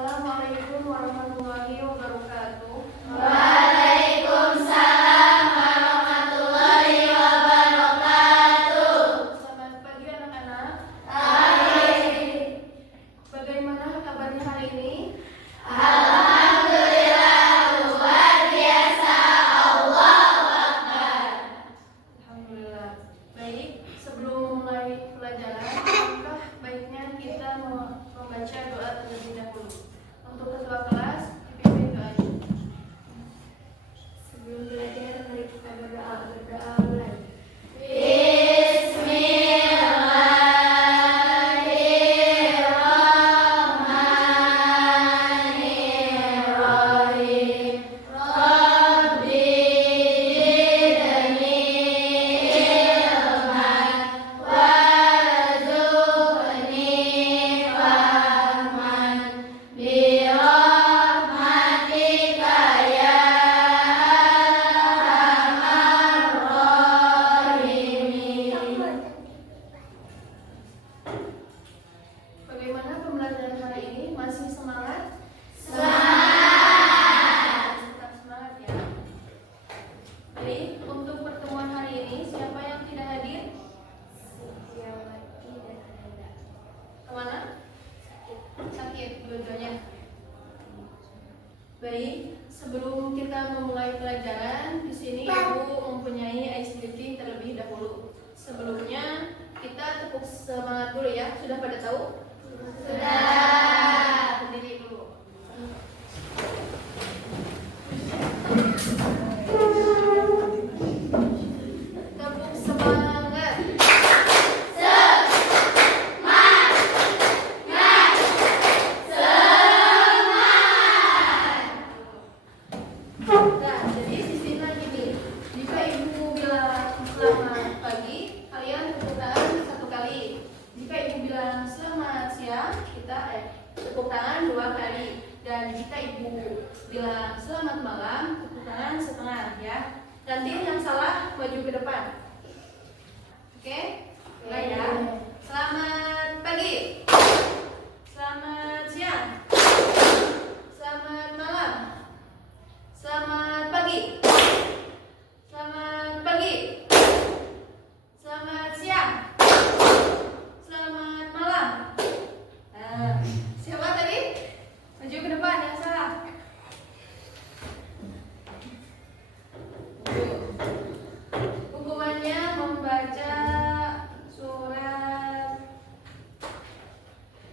Assalamualaikum warahmatullahi wabarakatuh. Waalaikumsalam warahmatullahi wabarakatuh. Selamat pagi anak-anak. Pagi. Bagaimana kabarnya hari ini? Alhamdulillah luar biasa. Allahu Akbar. Alhamdulillah. Baik, sebelum mulai pelajaran, apakah baiknya kita membaca doa terlebih dahulu? Untuk ketua kelas, dipimpin doanya. Sebelum belajar, mari kita berdoa mulai. Bismillahirrahmanirrahim. Rabbi zidni ilman warzuqni fahman birahmatika ya arhamar rahimin. Bagaimana pembelajaran hari ini? Masih semangat? Semangat. Tetap semangat ya. Baik, untuk pertemuan hari ini, siapa yang tidak hadir? Setiawati dan Ananda. Kemana? Sakit dua-duanya. Baik, sebelum kita memulai pelajaran, di sini Ibu mempunyai ice breaking terlebih dahulu. Sebelumnya kita tepuk semangat dulu ya. Sudah pada tahu? Sudah. Berdiri dulu. Tepuk semangat. Nah, jadi sistemnya gini. Jika Ibu bilang selamat pagi, kalian tepuk tangan satu kali. Jika Ibu bilang selamat siang, kita tepuk tangan dua kali. Dan jika Ibu bilang selamat malam, tepuk tangan setengah ya. Nanti yang salah maju ke depan. Oke? Mulai ya. Selamat pagi. Selamat siang. Selamat malam. Selamat pagi. Selamat pagi. Selamat siang. Selamat malam. Nah, siapa tadi? Maju ke depan yang salah. Hukumannya membaca surat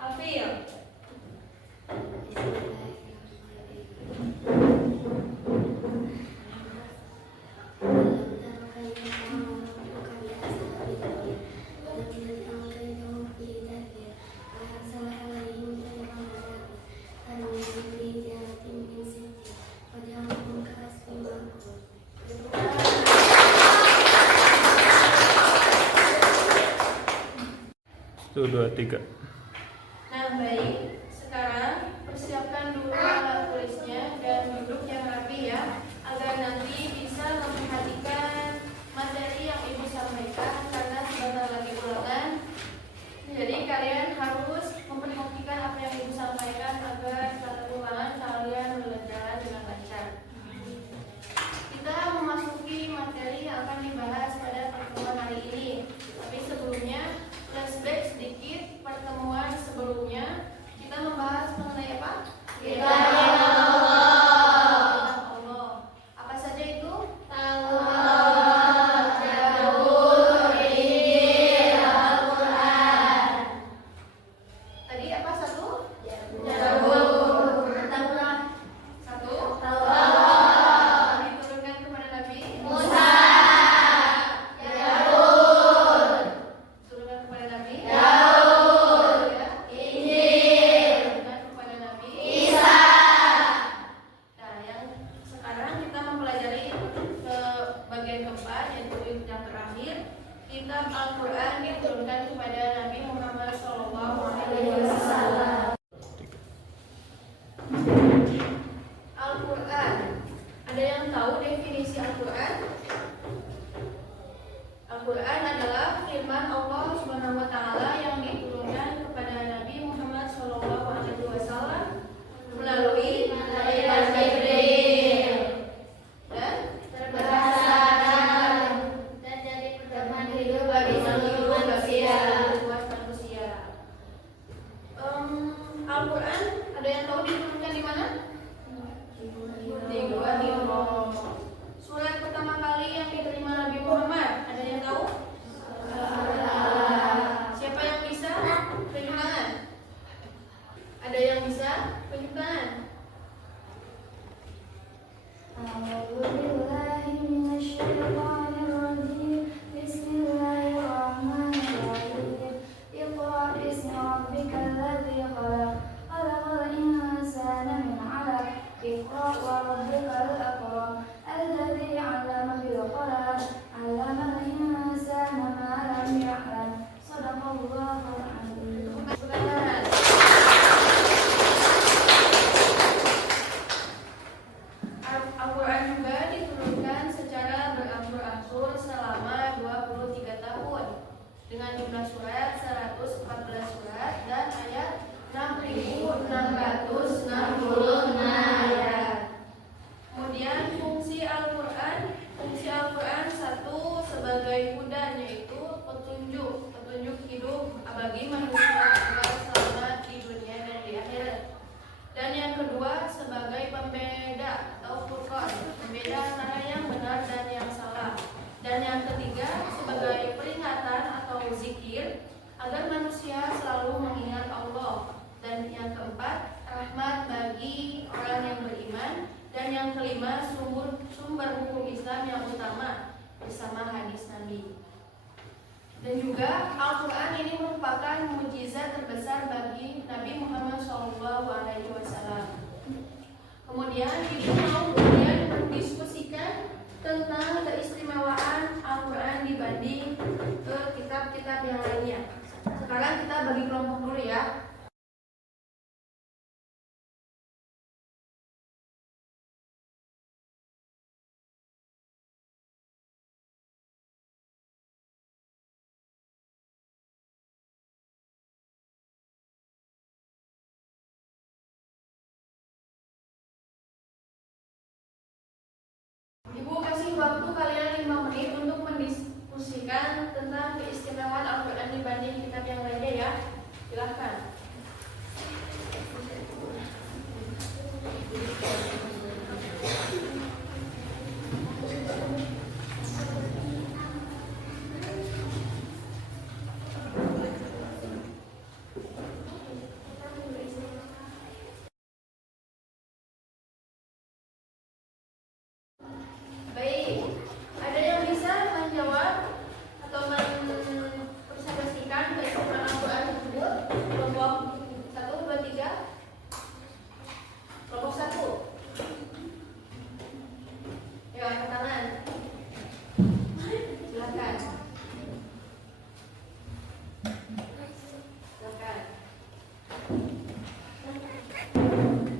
Al-Fil. Satu, dua, tiga. Nah, baik. Sekarang persiapkan dulu alat tulisnya dan duduk yang rapi ya, agar nanti bisa memperhatikan materi yang Ibu sampaikan karena sebentar lagi ulangan. Jadi kalian harus memperhatikan apa yang Ibu sampaikan agar saat ulangan kalian berjalan dengan lancar. Kita memasuki materi yang akan dibahas pada pertemuan hari ini. Tapi sebelumnya flashback sedikit pertemuan sebelumnya. Kita membahas mengenai apa? Kitab Allah. Apa saja itu? Taurat, Zabur, Injil, Al-Quran. Tadi apa satu? Zabur, Taurat, Satu. Taurat, Diturunkan kepada Nabi Musa, Zabur, Diturunkan kepada Nabi Daud, Ya. Injil, Diturunkan kepada Nabi Isa, yang tahu diturunkan di mana? Di Gua Hiro. Surat pertama kali yang diterima Nabi Muhammad, ada yang tahu? Siapa yang bisa? Tunjuk tangan. Ada yang bisa? Tunjuk tangan. أعوذ بالله من الشيطان الرجيم بسم الله الرحمن الرحيم اقرأ باسم ربك الذي خلق خلق الإنسان من علق اقرأ وربك الأكرم الذي علم بالقلم علم الإنسان ما لم يعلم صدق الله العظيم. Al-Quran juga diturunkan secara berangsur-angsur selama 23 tahun dengan jumlah surat 114 surat dan ayat 6.666 ayat. Kemudian fungsi Al-Quran satu sebagai hudan, yaitu petunjuk hidup bagi manusia agar selamat di dunia dan di akhirat. Dan yang kedua sebagai pembeda atau furqan, pembeda antara yang benar dan yang salah. Dan yang ketiga sebagai peringatan atau zikir agar manusia selalu mengingat Allah. Dan yang keempat rahmat bagi orang yang beriman. Dan yang kelima sumber hukum Islam yang utama bersama hadis Nabi. Dan juga Al-Quran ini merupakan mukjizat terbesar bagi Nabi Muhammad SAW. Kemudian Ibu mau mendiskusikan tentang keistimewaan Al-Quran dibanding ke kitab-kitab yang lainnya. Sekarang kita bagi kelompok dulu ya. Ibu kasih waktu kalian 5 menit untuk mendiskusikan tentang keistimewaan Al-Quran dibanding kitab yang lainnya ya. Silahkan. Baik, ada yang bisa menjawab atau mempresentasikan keistimewaan Al-Quran tersebut? Kelompok 1, 2, 3. Kelompok 1. Ya, angkat tangan. Silakan. Silakan.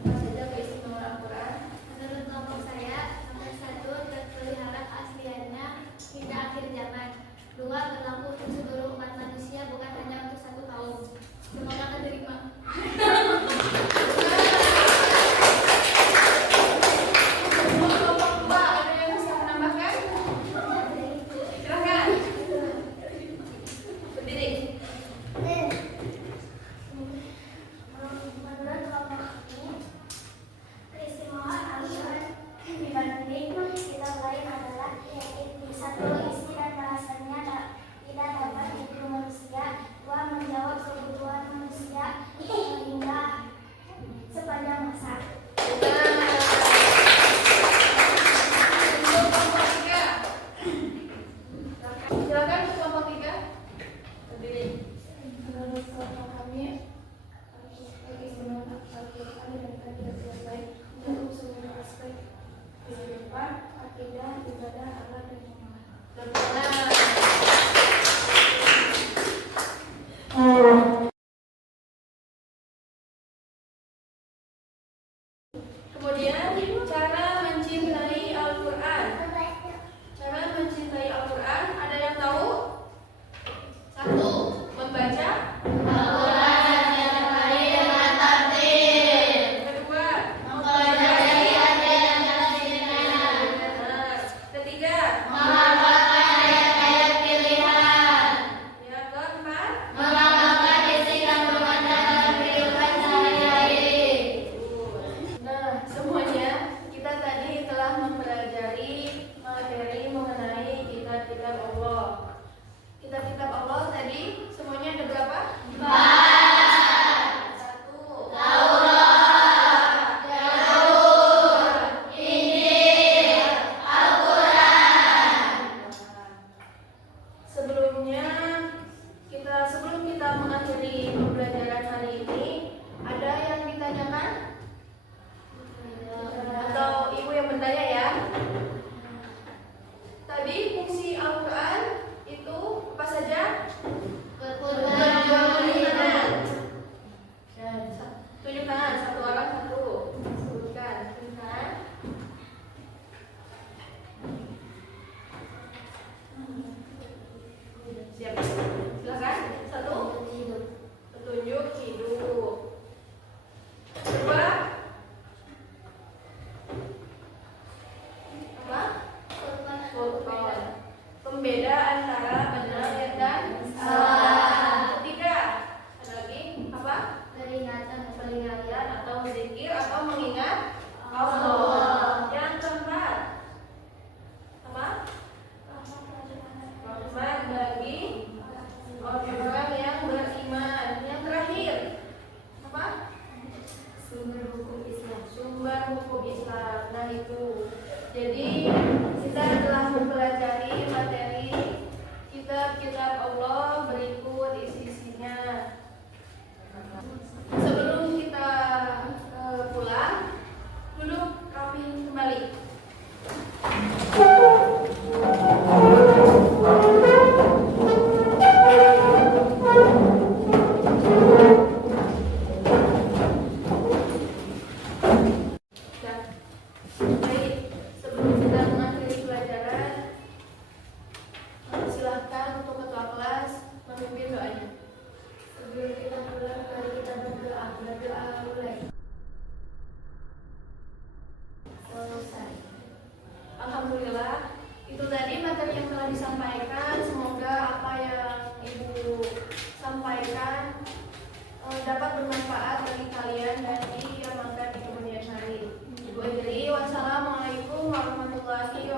Apa saja keistimewaan Al-Quran? Menurut kelompok saya, nomor 1 terpelihara keasliannya hingga akhir zaman. 2 berlaku untuk seluruh umat manusia, bukan hanya untuk satu kaum. Semoga keterima. Kelompok 2, ada yang bisa menambahkan? Silakan. Berdiri. Menurut kelompok ini, keistimewaan Al-Quran dibanding kitab lain adalah satu, isi dan bahasanya tidak dapat ditiru manusia. 2, menjawab kebutuhan manusia hingga sepanjang masa. Silakan ke kelompok 3. Berdiri. Menurut kelompok kami, keistimewaan Al-Quran dibandingkan kitab lain mencakup seluruh aspek kehidupan, akidah, ibadah, akhlak, dan amalan. Kemudian cara mencintai Al-Quran. Cara mencintai Al-Quran, ada yang tahu? 1, membaca. Al-Quran yang baik dengan tartil. Kedua, Mempelajari ayat yang pilihan. benar. Ketiga, Menghafalkan ayat-ayat pilihan. yang keempat, Mengamalkan isi kandungan dalam kehidupan sehari-hari. Jadi kita telah mempelajari materi kitab-kitab Allah berikut isi-isinya. Sebelum kita pulang, duduk rapi kembali. Baik, sebelum kita mengakhiri pelajaran, silahkan untuk ketua kelas memimpin doanya. Sebelum kita pulang, mari kita berdoa. Berdoa mulai. Selesai. Alhamdulillah, itu tadi materi yang telah disampaikan. Semoga apa yang Ibu sampaikan dapat bermanfaat bagi kalian dan diamalkan di kemudian hari. Ibu akhiri, wassalamualaikum warahmatullahi